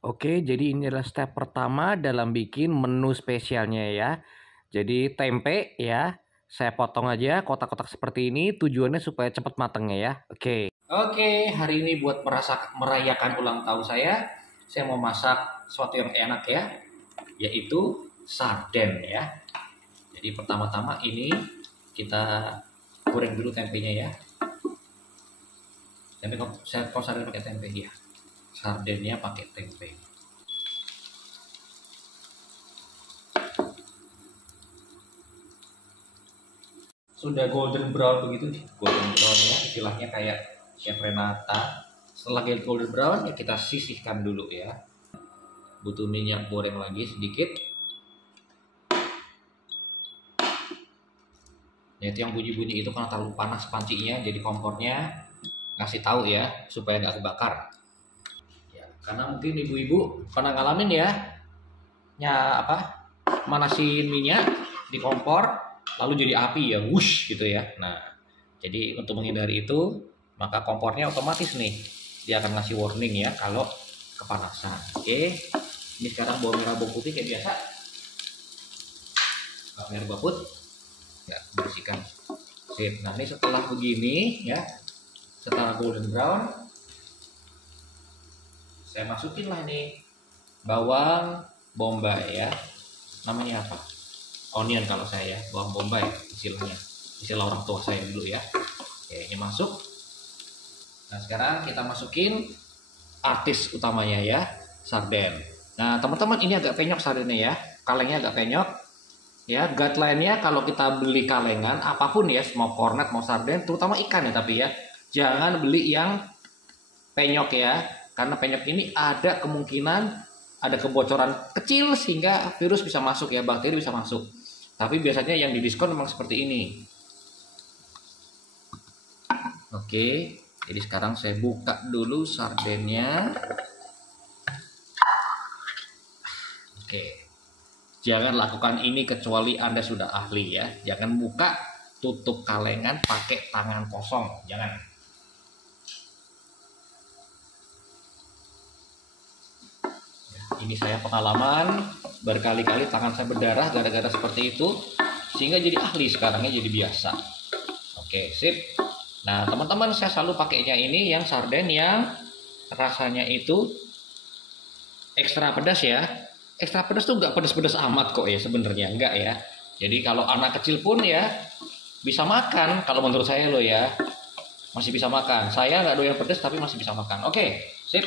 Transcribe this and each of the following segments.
Oke, jadi ini adalah step pertama dalam bikin menu spesialnya ya. Jadi tempe ya, saya potong aja kotak-kotak seperti ini tujuannya supaya cepat matangnya ya. Oke, hari ini buat merayakan ulang tahun saya mau masak sesuatu yang enak ya, yaitu sarden ya. Jadi pertama-tama ini kita goreng dulu tempenya ya. Tempe kalau sarden pakai tempe ya. Sardennya pakai tempe. Sudah golden brown begitu, golden brown ya, istilahnya kayak Chef Renata. Setelah golden brown ya kita sisihkan dulu ya. Butuh minyak goreng lagi sedikit. Ya, itu yang bunyi-bunyi itu karena terlalu panas pancinya, jadi kompornya ngasih tahu ya supaya nggak kebakar. Ya, karena mungkin ibu-ibu pernah ngalamin ya manasin minyak di kompor lalu jadi api ya, wush gitu ya. Nah, jadi untuk menghindari itu maka kompornya otomatis nih dia akan ngasih warning ya kalau kepanasan. Oke, ini sekarang bawang merah bawang putih kayak biasa. Bawang merah bawang putih ya bersihkan. Sip. Nah, ini setelah begini ya, setelah golden brown, saya masukin lah nih bawang bombay ya. Namanya apa? Onion kalau saya ya, bawang bombay istilahnya. Istilah orang tua saya dulu ya. Oke, ini masuk. Nah, sekarang kita masukin artis utamanya ya, sarden. Nah, teman-teman ini agak penyok sardennya ya. Kalengnya agak penyok. Ya, guideline-nya kalau kita beli kalengan apapun ya, mau kornet, mau sarden, terutama ikan ya tapi ya. Jangan beli yang penyok ya, karena penyok ini ada kemungkinan ada kebocoran kecil sehingga virus bisa masuk ya, bakteri bisa masuk. Tapi biasanya yang didiskon memang seperti ini. Oke, jadi sekarang saya buka dulu sardennya. Oke, jangan lakukan ini kecuali Anda sudah ahli ya. Jangan buka tutup kalengan pakai tangan kosong, jangan. Ini saya pengalaman berkali-kali tangan saya berdarah gara-gara seperti itu, sehingga jadi ahli sekarangnya jadi biasa. Oke, sip. Nah, teman-teman saya selalu pakainya ini yang sarden yang rasanya itu ekstra pedas ya. Ekstra pedas tuh nggak pedas-pedas amat kok ya sebenarnya, enggak ya. Jadi kalau anak kecil pun ya bisa makan, kalau menurut saya loh ya, masih bisa makan. Saya nggak doyan pedas tapi masih bisa makan. Oke, sip.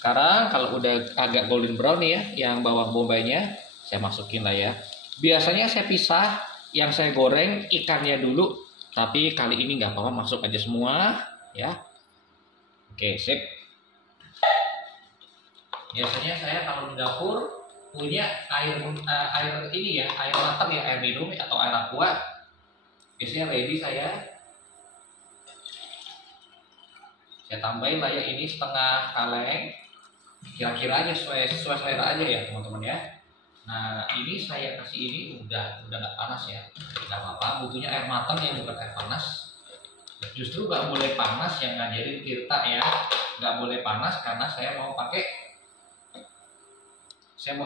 Sekarang kalau udah agak golden brown nih ya, yang bawang bombaynya saya masukin lah ya. Biasanya saya pisah yang saya goreng ikannya dulu, tapi kali ini nggak apa-apa, masuk aja semua ya. Oke, sip. Biasanya saya kalau di dapur punya air ini ya, air matang ya, air minum atau air aqua. Biasanya ready saya tambahin lah ya, ini setengah kaleng. Kira-kira aja sesuai selera aja ya teman-teman ya. Nah, ini saya kasih ini udah nggak panas ya, nggak apa-apa, butuhnya air matang yang bukan air panas. Justru nggak boleh panas, yang ngajarin Tirta ya, nggak boleh panas karena saya mau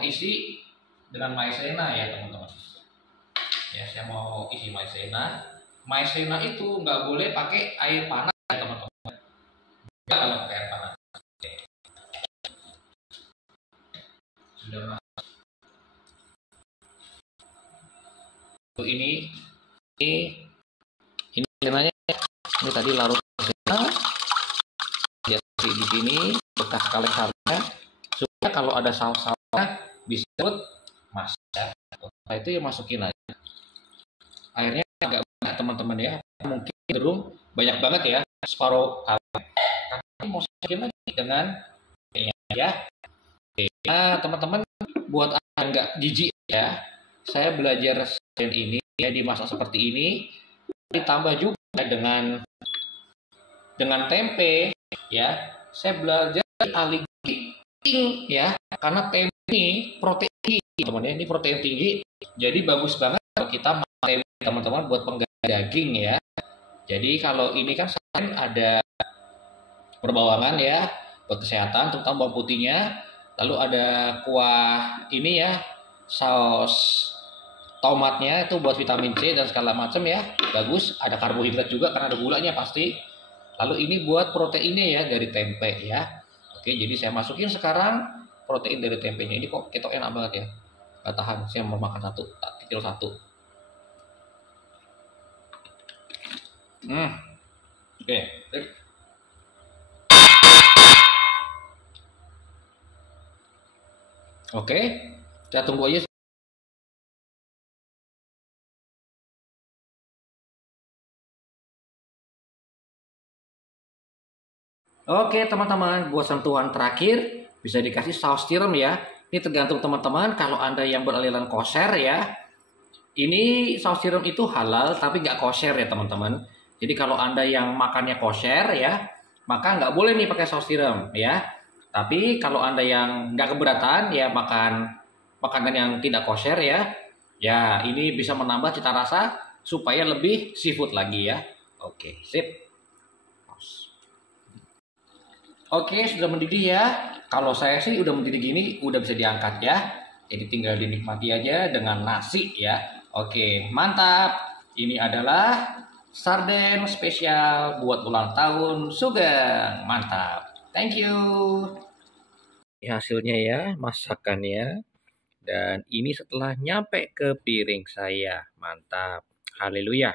isi dengan maizena ya teman-teman ya. Saya mau isi maizena itu nggak boleh pakai air panas ya teman-teman, nggak kalau pakai air panas. Sudah masuk ini maizena, ini tadi larut maizena di sini bekas kaleng-kalengnya supaya kalau ada saus-sausnya bisa masuk ya. Nah, itu yang masukin aja. Airnya agak banyak teman-teman ya, mungkin cenderung banyak banget ya, separuh kaleng. Tapi mau masukin lagi dengan ya. Oke. Nah, teman-teman buat yang nggak jijik ya, saya belajar sarden ini ya dimasak seperti ini, ditambah juga dengan tempe ya. Saya belajar ahli giling ya, karena tempe ini protein tinggi teman-teman ya, ini protein tinggi, jadi bagus banget kalau kita makan tempe teman-teman buat pengganti daging ya. Jadi kalau ini kan ada perbawangan ya buat kesehatan, terutama bawang putihnya. Lalu ada kuah ini ya, saus tomatnya itu buat vitamin C dan segala macam ya. Bagus, ada karbohidrat juga karena ada gulanya pasti. Lalu ini buat proteinnya ya dari tempe ya. Oke, jadi saya masukin sekarang protein dari tempenya. Ini kok ketok enak banget ya. Gak tahan, saya mau makan satu, tak kecil satu. Oke. Oke, kita tunggu aja. Oke teman-teman, buat sentuhan terakhir bisa dikasih saus tiram ya. Ini tergantung teman-teman, kalau Anda yang beraliran kosher ya. Ini saus tiram itu halal tapi nggak kosher ya teman-teman. Jadi kalau Anda yang makannya kosher ya, maka nggak boleh nih pakai saus tiram ya. Tapi kalau Anda yang nggak keberatan ya makan makanan yang tidak kosher ya, ya ini bisa menambah cita rasa supaya lebih seafood lagi ya. Oke, sip. Oke, sudah mendidih ya. Kalau saya sih udah mendidih gini, udah bisa diangkat ya. Jadi tinggal dinikmati aja dengan nasi ya. Oke, mantap. Ini adalah sarden spesial buat ulang tahun Sugeng. Mantap. Thank you. Ini hasilnya ya, masakannya. Dan ini setelah nyampe ke piring saya. Mantap. Haleluya.